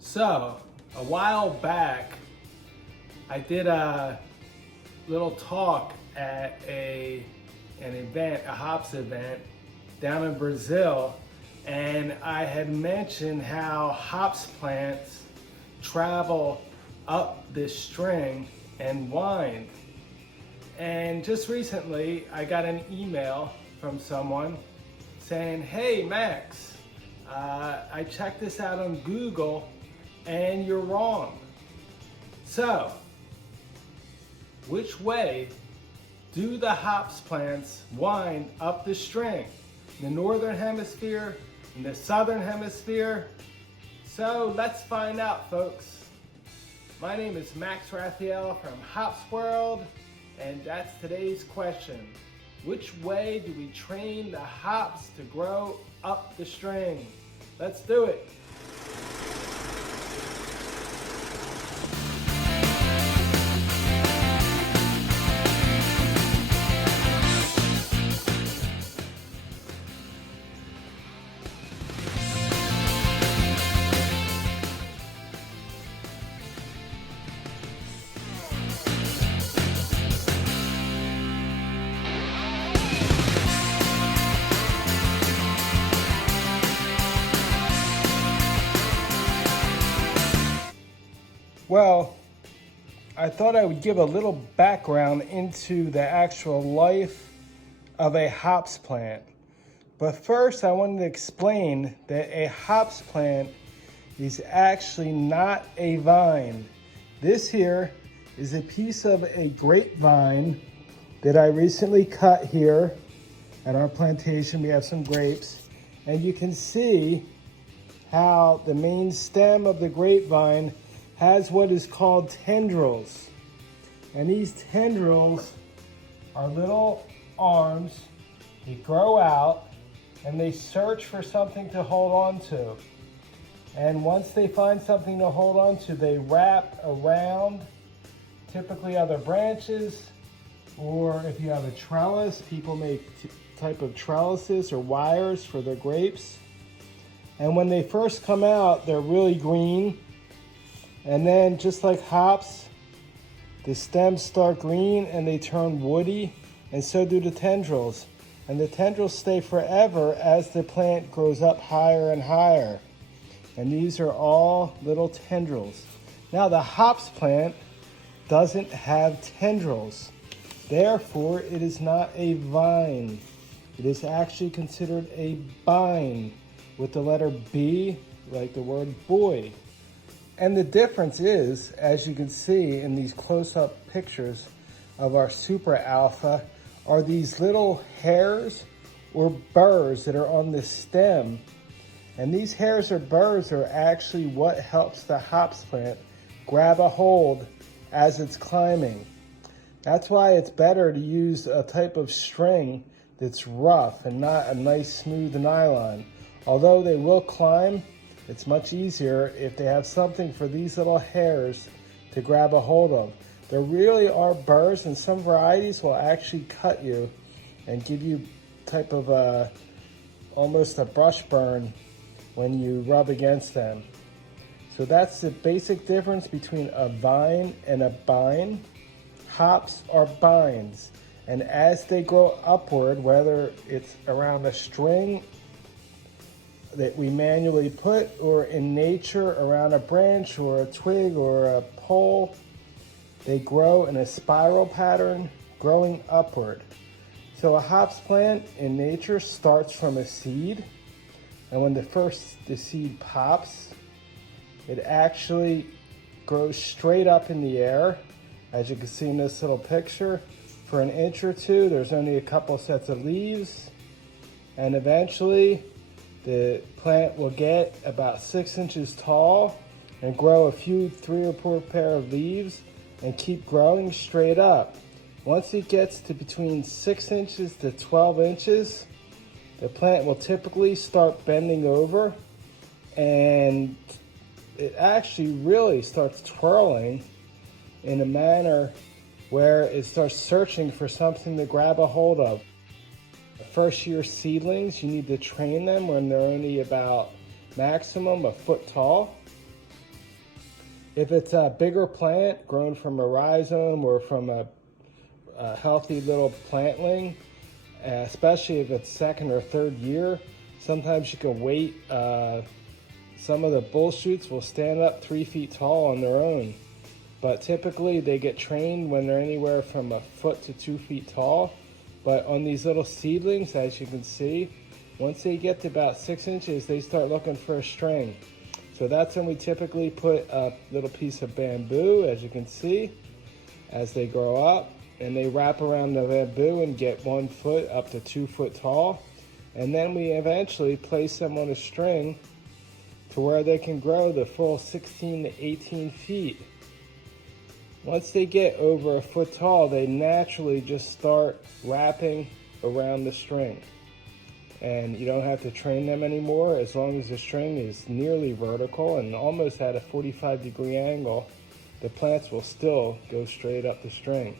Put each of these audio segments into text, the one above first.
So, a while back, I did a little talk at an event, a hops event down in Brazil, and I had mentioned how hops plants travel up this string and wind. And just recently, I got an email from someone saying, "Hey Max, I checked this out on Google and you're wrong." So, which way do the hops plants wind up the string? In the northern hemisphere, in the southern hemisphere? So let's find out, folks. My name is Max Raphael from Hops World, and that's today's question. Which way do we train the hops to grow up the string? Let's do it. Well, I thought I would give a little background into the actual life of a hops plant. But first, I wanted to explain that a hops plant is actually not a vine. This here is a piece of a grapevine that I recently cut here at our plantation. We have some grapes, and you can see how the main stem of the grapevine has what is called tendrils. And these tendrils are little arms. They grow out and they search for something to hold on to. And once they find something to hold on to, they wrap around typically other branches, or if you have a trellis, people make type of trellises or wires for their grapes. And when they first come out, they're really green. And then just like hops, the stems start green and they turn woody, and so do the tendrils. And the tendrils stay forever as the plant grows up higher and higher. And these are all little tendrils. Now the hops plant doesn't have tendrils. Therefore, it is not a vine. It is actually considered a bine with the letter B, like the word boy. And the difference is, as you can see in these close-up pictures of our super alpha, are these little hairs or burrs that are on the stem. And these hairs or burrs are actually what helps the hops plant grab a hold as it's climbing. That's why it's better to use a type of string that's rough and not a nice smooth nylon. Although they will climb, it's much easier if they have something for these little hairs to grab a hold of. There really are burrs, and some varieties will actually cut you and give you type of almost a brush burn when you rub against them. So that's the basic difference between a vine and a bine. Hops are bines, and as they grow upward, whether it's around a string that we manually put or in nature around a branch or a twig or a pole, they grow in a spiral pattern growing upward. So a hops plant in nature starts from a seed, and when the seed pops, it actually grows straight up in the air. As you can see in this little picture, for an inch or two, there's only a couple sets of leaves, and eventually the plant will get about 6 inches tall and grow a few 3 or 4 pair of leaves and keep growing straight up. Once it gets to between 6 inches to 12 inches, the plant will typically start bending over, and it actually really starts twirling in a manner where it starts searching for something to grab a hold of. First year seedlings, you need to train them when they're only about maximum a foot tall. If it's a bigger plant grown from a rhizome or from a healthy little plantling, especially if it's second or third year, sometimes you can wait. Some of the bull shoots will stand up 3 feet tall on their own, but typically they get trained when they're anywhere from a foot to 2 feet tall. But on these little seedlings, as you can see, once they get to about 6 inches, they start looking for a string. So that's when we typically put a little piece of bamboo, as you can see, as they grow up, and they wrap around the bamboo and get 1 foot up to 2 foot tall. And then we eventually place them on a string to where they can grow the full 16 to 18 feet. Once they get over a foot tall, they naturally just start wrapping around the string. And you don't have to train them anymore. As long as the string is nearly vertical and almost at a 45-degree angle, the plants will still go straight up the string,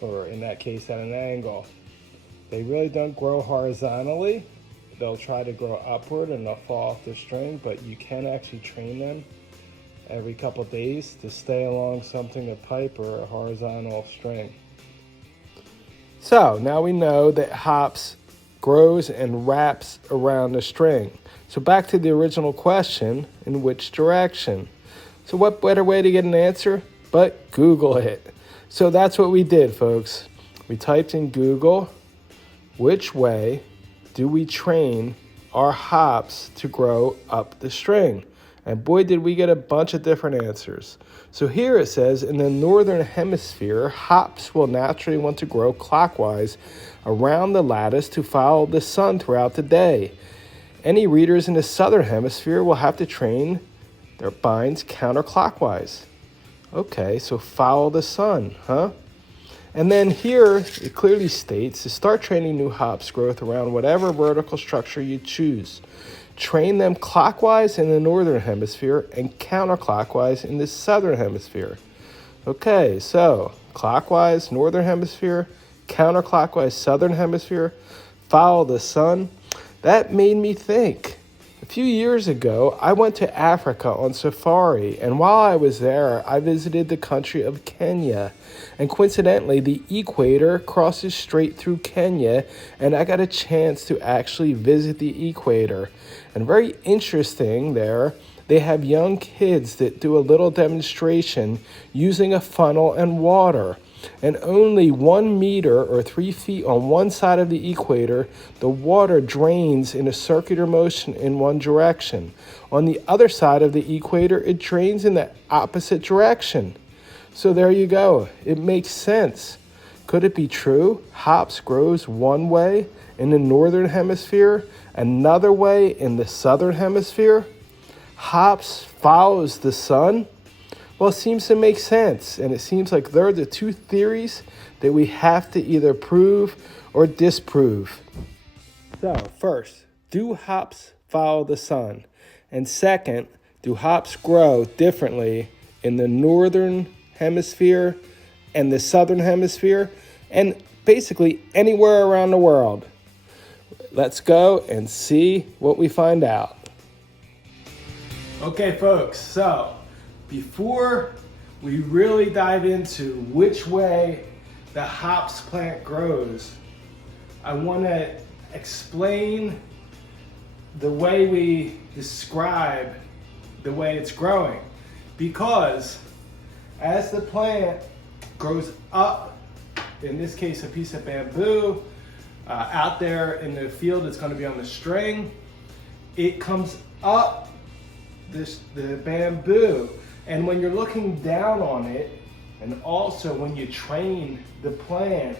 or in that case at an angle. They really don't grow horizontally. They'll try to grow upward and they'll fall off the string, but you can actually train them every couple days to stay along something, a pipe or a horizontal string. So now we know that hops grows and wraps around the string. So back to the original question, in which direction? So what better way to get an answer but Google it? So that's what we did, folks. We typed in Google, which way do we train our hops to grow up the string? And boy, did we get a bunch of different answers. So here it says, in the northern hemisphere, hops will naturally want to grow clockwise around the lattice to follow the sun throughout the day. Any readers in the southern hemisphere will have to train their binds counterclockwise. Okay, so follow the sun, huh? And then here, it clearly states to start training new hops growth around whatever vertical structure you choose. Train them clockwise in the northern hemisphere and counterclockwise in the southern hemisphere. Okay, so clockwise, northern hemisphere, counterclockwise, southern hemisphere, follow the sun. That made me think. A few years ago, I went to Africa on safari, and while I was there, I visited the country of Kenya. And coincidentally, the equator crosses straight through Kenya, and I got a chance to actually visit the equator. And very interesting there, they have young kids that do a little demonstration using a funnel and water. And only 1 meter or 3 feet on one side of the equator, the water drains in a circular motion in one direction. On the other side of the equator, it drains in the opposite direction. So there you go. It makes sense. Could it be true? Hops grows one way in the northern hemisphere, another way in the southern hemisphere. Hops follows the sun. Well, it seems to make sense, and it seems like they're the two theories that we have to either prove or disprove. So, first, do hops follow the sun? And second, do hops grow differently in the northern hemisphere and the southern hemisphere, and basically anywhere around the world? Let's go and see what we find out. Okay, folks, so before we really dive into which way the hops plant grows, I want to explain the way we describe the way it's growing. Because as the plant grows up, in this case a piece of bamboo, out there in the field it's going to be on the string, it comes up the bamboo. And when you're looking down on it, and also when you train the plant,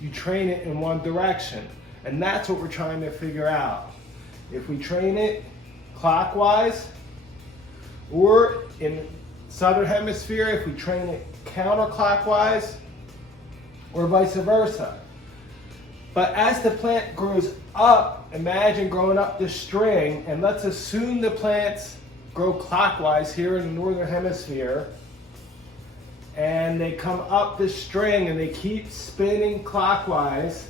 you train it in one direction. And that's what we're trying to figure out. If we train it clockwise, or in southern hemisphere, if we train it counterclockwise, or vice versa. But as the plant grows up, imagine growing up the string, and let's assume the plants grow clockwise here in the northern hemisphere, and they come up the string and they keep spinning clockwise.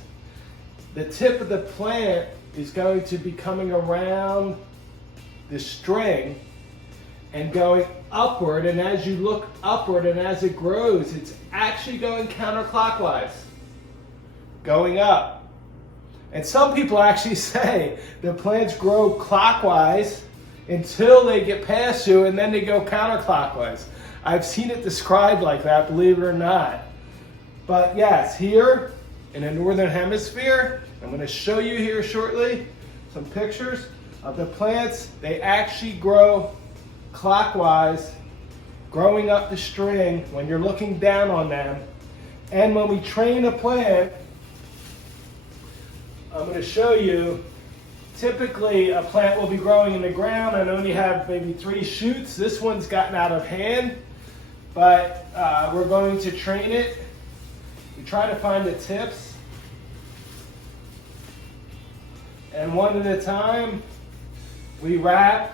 The tip of the plant is going to be coming around the string, and going upward, and as you look upward and as it grows, it's actually going counterclockwise, going up. And some people actually say the plants grow clockwise until they get past you and then they go counterclockwise. I've seen it described like that, believe it or not. But yes, here in the northern hemisphere, I'm going to show you here shortly some pictures of the plants. They actually grow clockwise, growing up the string when you're looking down on them. And when we train a plant, I'm going to show you, typically a plant will be growing in the ground and only have maybe 3 shoots. This one's gotten out of hand, but we're going to train it. We try to find the tips, and one at a time we wrap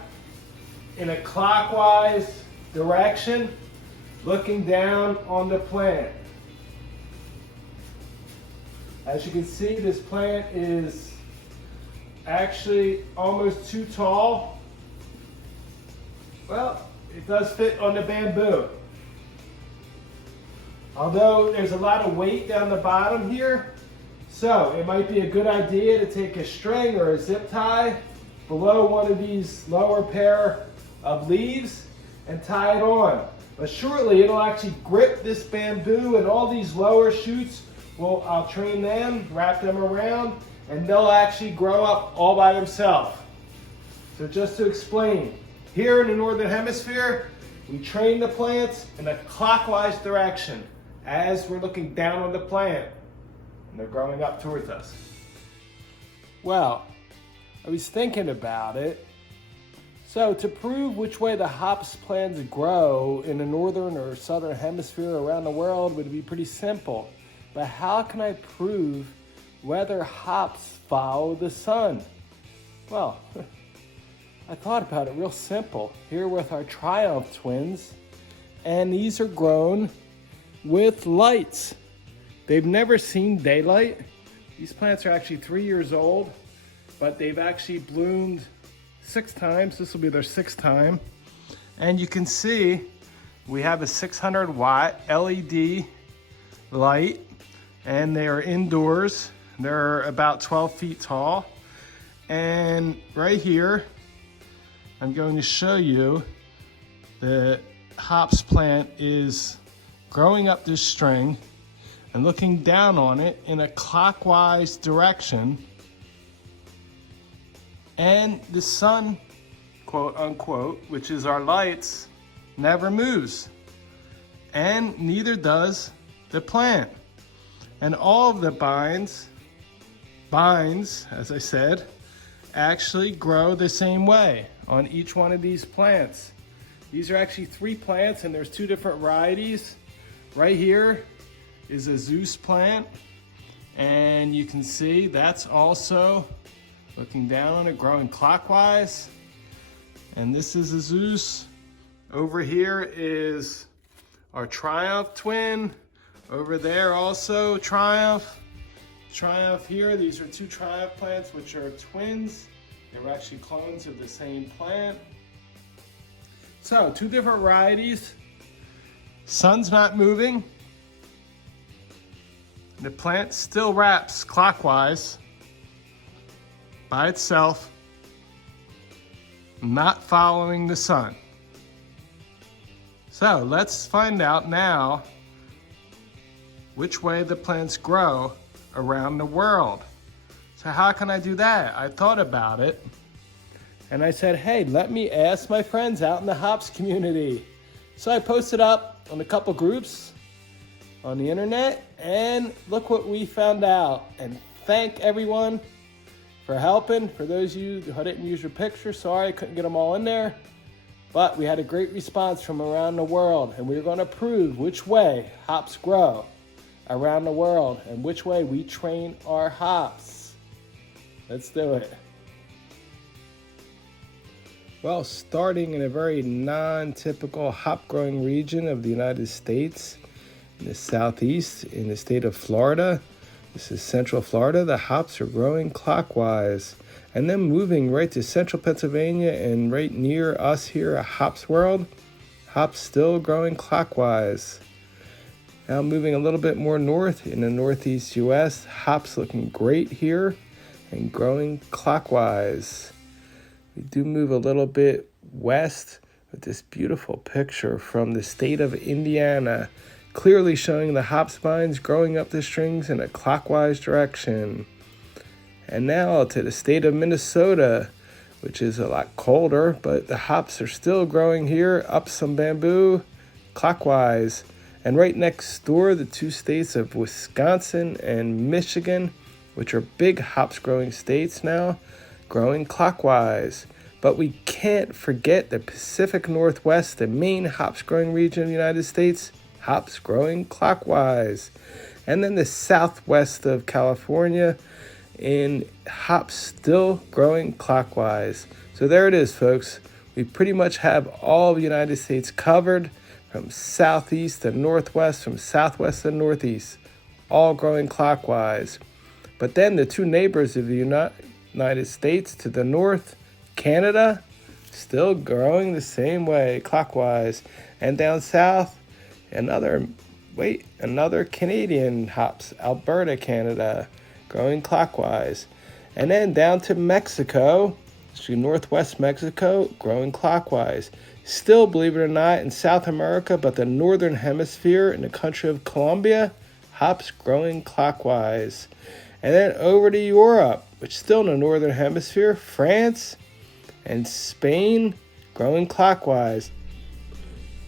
in a clockwise direction, looking down on the plant. As you can see, this plant is actually almost too tall. Well, it does fit on the bamboo. Although there's a lot of weight down the bottom here, so it might be a good idea to take a string or a zip tie below one of these lower pair of leaves and tie it on. But shortly it'll actually grip this bamboo, and all these lower shoots, I'll train them, wrap them around, and they'll actually grow up all by themselves. So just to explain, here in the northern hemisphere, we train the plants in a clockwise direction as we're looking down on the plant, and they're growing up towards us. Well, I was thinking about it. So to prove which way the hops plants grow in the northern or southern hemisphere around the world would be pretty simple. But how can I prove whether hops follow the sun? Well, I thought about it real simple. Here with our Triumph twins, and these are grown with lights. They've never seen daylight. These plants are actually 3 years old, but they've actually bloomed 6 times. This will be their 6th time. And you can see we have a 600 watt LED light, and they are indoors. They're about 12 feet tall. And right here, I'm going to show you the hops plant is growing up this string and looking down on it in a clockwise direction. And the sun, quote unquote, which is our lights, never moves. And neither does the plant. And all of the vines, as I said, actually grow the same way on each one of these plants. These are actually 3 plants, and there's 2 different varieties. Right here is a Zeus plant, and you can see that's also looking down on it, growing clockwise. And this is a Zeus. Over here is our Triumph twin. Over there also Triumph. Triumph here, these are 2 Triumph plants, which are twins. They were actually clones of the same plant. So 2 different varieties. Sun's not moving. The plant still wraps clockwise by itself, not following the sun. So let's find out now which way the plants grow around the world. So how can I do that? I thought about it, and I said, hey, let me ask my friends out in the hops community. So I posted up on a couple groups on the internet, and look what we found out. And thank everyone for helping. For those of you who didn't use your picture, sorry I couldn't get them all in there. But we had a great response from around the world, and we're going to prove which way hops grow around the world and which way we train our hops. Let's do it. Well, starting in a very non-typical hop growing region of the United States, in the southeast, in the state of Florida. This is Central Florida. The hops are growing clockwise. And then moving right to central Pennsylvania and right near us here at Hops World, hops still growing clockwise. Now moving a little bit more north in the northeast US, hops looking great here and growing clockwise. We do move a little bit west with this beautiful picture from the state of Indiana, clearly showing the hops vines growing up the strings in a clockwise direction. And now to the state of Minnesota, which is a lot colder, but the hops are still growing here up some bamboo clockwise. And right next door, the two states of Wisconsin and Michigan, which are big hops growing states now, growing clockwise. But we can't forget the Pacific Northwest, the main hops growing region of the United States, hops growing clockwise. And then the southwest of California, in hops still growing clockwise. So there it is, folks. We pretty much have all of the United States covered, from southeast to northwest, from southwest to northeast, all growing clockwise. But then the two neighbors of the United States to the north, Canada, still growing the same way, clockwise. And down south, another Canadian hops, Alberta, Canada, growing clockwise. And then down to Mexico, to northwest Mexico, growing clockwise. Still, believe it or not, in South America, but the northern hemisphere in the country of Colombia, hops growing clockwise. And then over to Europe, which is still in the northern hemisphere, France and Spain, growing clockwise.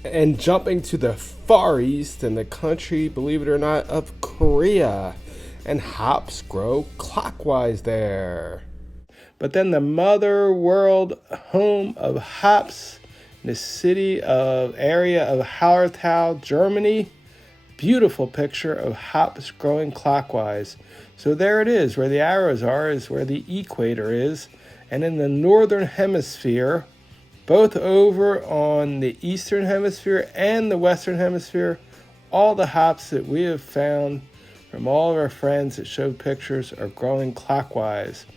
And jumping to the far east in the country, believe it or not, of Korea, and hops grow clockwise there. But then the mother world home of hops, in the area of Hallertau, Germany, beautiful picture of hops growing clockwise. So there it is, where the arrows are is where the equator is. And in the northern hemisphere, both over on the eastern hemisphere and the western hemisphere, all the hops that we have found from all of our friends that showed pictures are growing clockwise.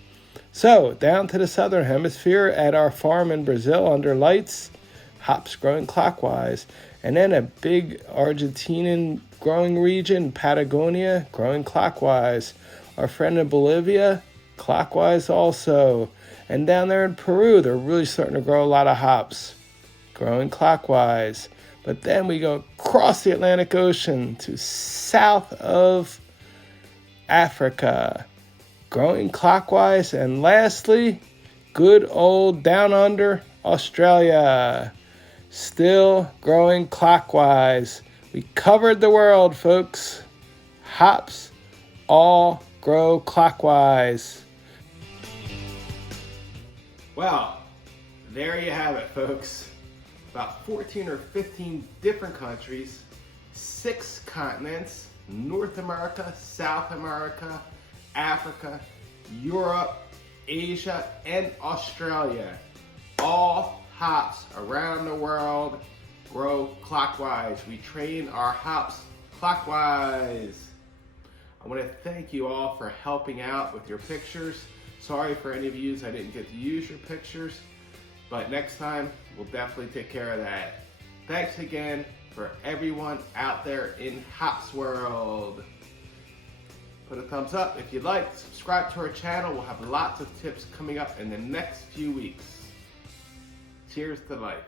So down to the southern hemisphere at our farm in Brazil under lights, hops growing clockwise. And then a big Argentinian growing region, Patagonia, growing clockwise. Our friend in Bolivia, clockwise also. And down there in Peru, they're really starting to grow a lot of hops, growing clockwise. But then we go across the Atlantic Ocean to south of Africa, growing clockwise. And lastly, good old down under Australia, still growing clockwise. We covered the world, folks. Hops all grow clockwise. Well, there you have it, folks. About 14 or 15 different countries, 6 continents, North America, South America, Africa, Europe, Asia, and Australia. All hops around the world grow clockwise. We train our hops clockwise. I want to thank you all for helping out with your pictures. Sorry for any of you I didn't get to use your pictures, but next time we'll definitely take care of that. Thanks again for everyone out there in Hops World. Put a thumbs up if you like. Subscribe to our channel. We'll have lots of tips coming up in the next few weeks. Cheers to life.